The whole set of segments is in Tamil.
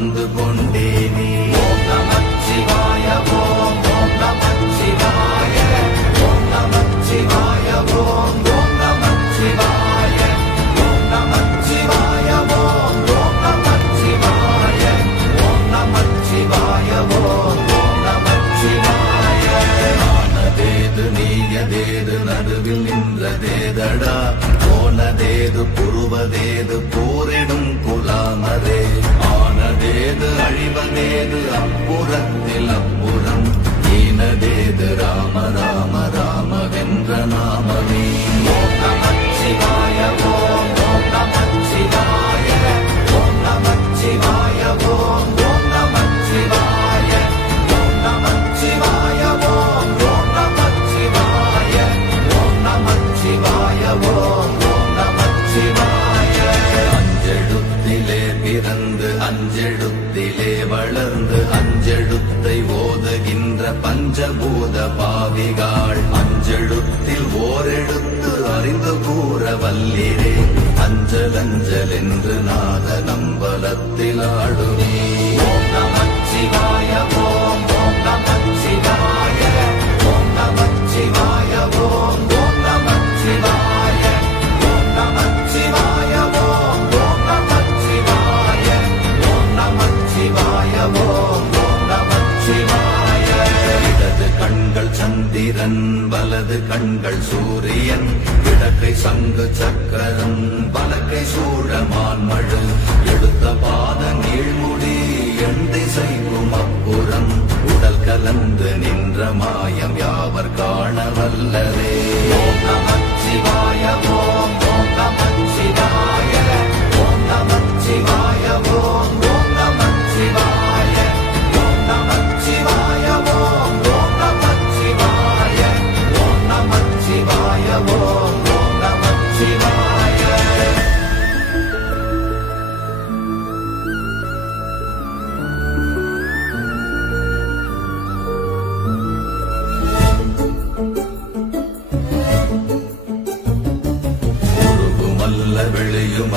வந்து கொண்டேனே தேது நடுவில் நின்றதேதடா. போனதேது புருவதேது போரிடும் புலாமரே. ஆனதேது அழிவதேது அப்புறத்தில் அப்புறம் ஈனதேது ராம ராம ராம வென்ற நாமமே அஞ்செழுத்திலே வளர்ந்து அஞ்செழுத்தை ஓதுகின்ற பஞ்சபூத பாவிகாள். அஞ்செழுத்தில் ஓரெழுத்து அறிந்து கூற வல்லிரே அஞ்சல் அஞ்சல் என்று நான் சந்திரன் வலது கண்கள் சூரியன் இடக்கை சங்கு சக்கரம் வலக்கை சூழமான் மழு. எடுத்த பாத நீழ்முடி எண் திசைக்கும் அப்புறம் உடல் கலந்து நின்ற மாயம் யாவர் காண வல்லரே. ஓம்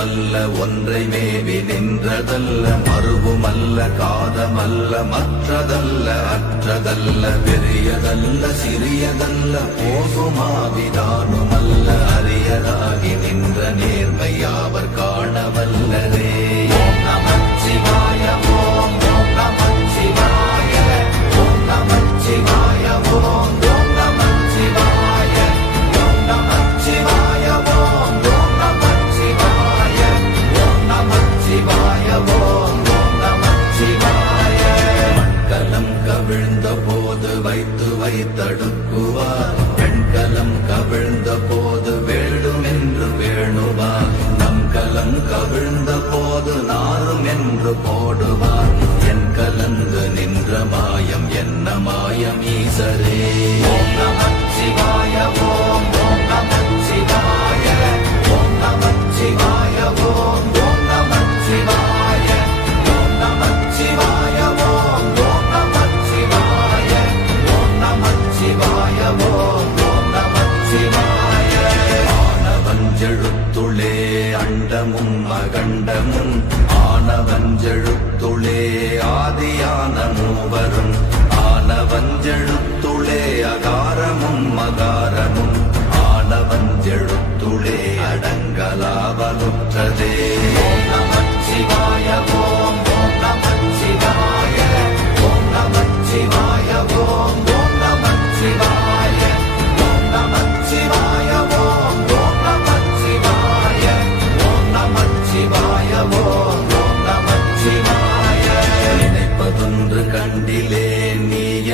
வெளியுமல்ல ஒன்றை மேவி நின்றதல்ல மறுவுமல்ல காதமல்ல மற்றதல்ல அற்றதல்ல பெரியதல்ல சிறியதல்ல போகுமாவிதானோ என்ன மாயம் ஈசரே ஓம் நமச்சிவாய ஓம் ஓம் நமச்சிவாய ஓம் நமச்சிவாய ஓம் ஓம் நமச்சிவாய ஓம் நமச்சிவாய ஓம் ஓம் நமச்சிவாய ஓம் நமச்சிவாய ஓம் ஓம் நமச்சிவாய ஆனவஞ்செழுத்துளே அண்டமும் அகண்டமும் ஆனவஞ்செழுத்துளே ஆதியான மூவரும். ஆனவஞ்செழுத்துளே அகாரமும் மகாரமும் ஆனவஞ்செழுத்துளே அடங்கலாவலுற்றதே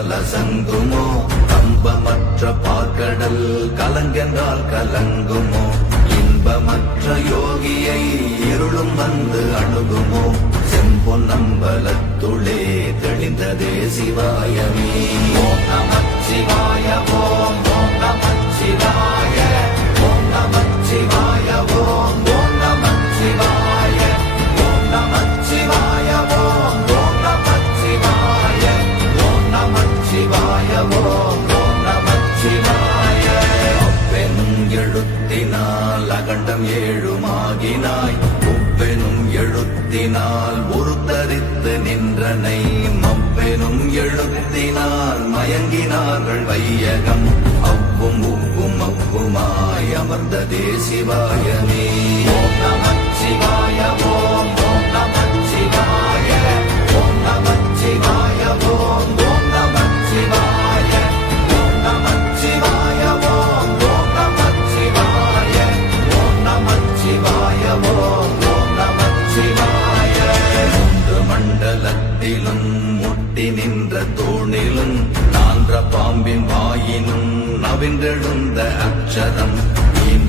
கலசங்குமோ கம்பமற்ற பார்க்கடல் கலங்கென்றால் கலங்குமோ? இன்பமற்ற யோகியை இருளும் வந்து அணுகுமோ? செம்பொன்னம்பலத்துளே தெளிந்ததே சிவாயமே. ஓம் நம சிவாய ஓம் ஓம் நம சிவாய எழுத்தினால் உருத்தரித்து நின்றனை மப்பெனும் எழுத்தினால் மயங்கினார்கள் வையகம். அவ்வும் உப்பும் அப்புமாய் அமர்ந்த தேசிவாயமே நமச்சிவாயமோ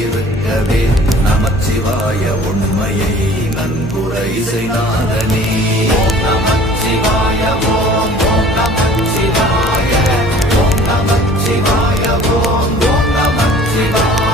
இருக்கவே நமச்சிவாய உண்மையை நன்குரை செய்தாதனே நமச்சிவாய ஓம் ஓம் நமச்சிவாய ஓம் நமச்சிவாய ஓம் ஓம் நமச்சிவாய.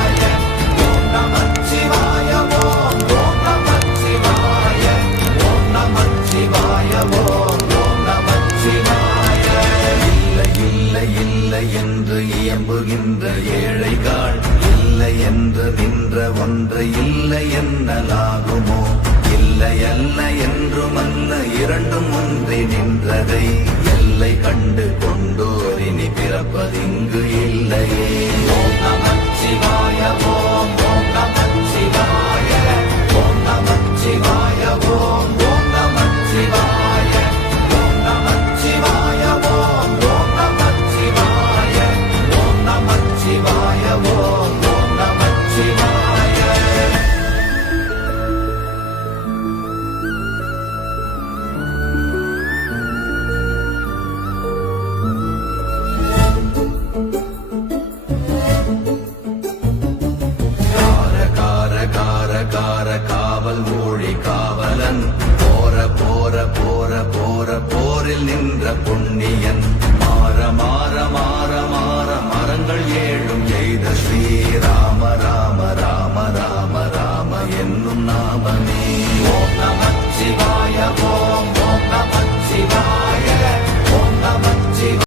നിന്ന പൊണ്ണു